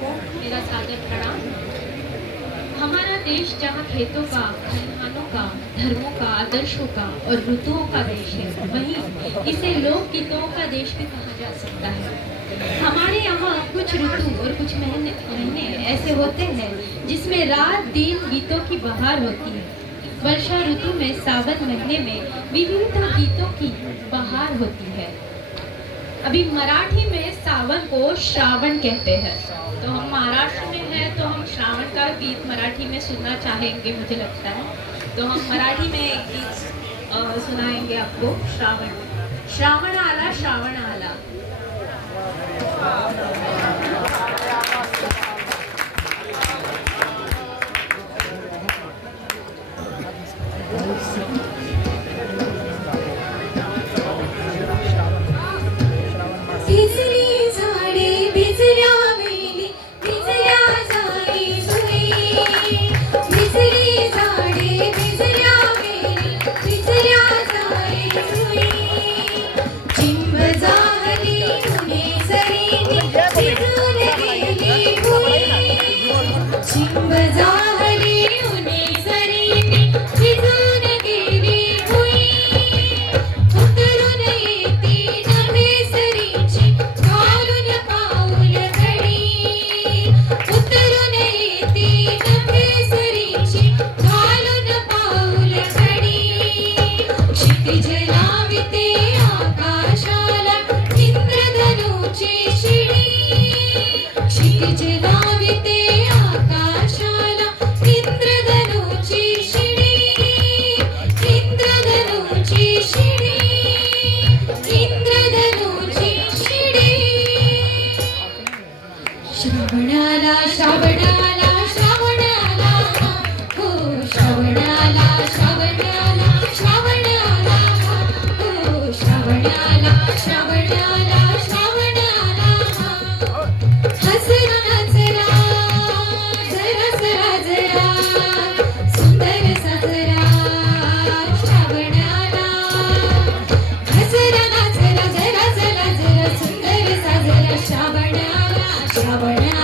को मेरा सादर प्रणाम। हमारा देश जहाँ खेतों का, खलिहानों का, धर्मों का, आदर्शों का और ऋतुओं का देश है, वहीं इसे लोक गीतों का देश भी कहा जा सकता है। हमारे यहाँ कुछ ऋतु और कुछ महीने ऐसे होते हैं जिसमें रात दिन गीतों की बहार होती है। वर्षा ऋतु में सावन महीने में विविध गीतों की बहार होती है। अभी मराठी में सावन को श्रावण कहते हैं, तो हम महाराष्ट्र में हैं तो हम श्रावण का गीत मराठी में सुनना चाहेंगे, मुझे लगता है। तो हम मराठी में एक गीत सुनाएंगे आपको। श्रावण श्रावण आला, श्रावण आला। श्रावणाला श्रावणाला श्रावणाला हो श्रावणाला श्रावणाला श्रावणाला हो श्रावणाला श्रावणाला श्रावणाला हसरा नाचरा जरा जरा जरा सुंदर साजरा श्रावणाला हसरा नाचरा जरा जरा जरा सुंदर साजरा श्रावणाला श्रावणाला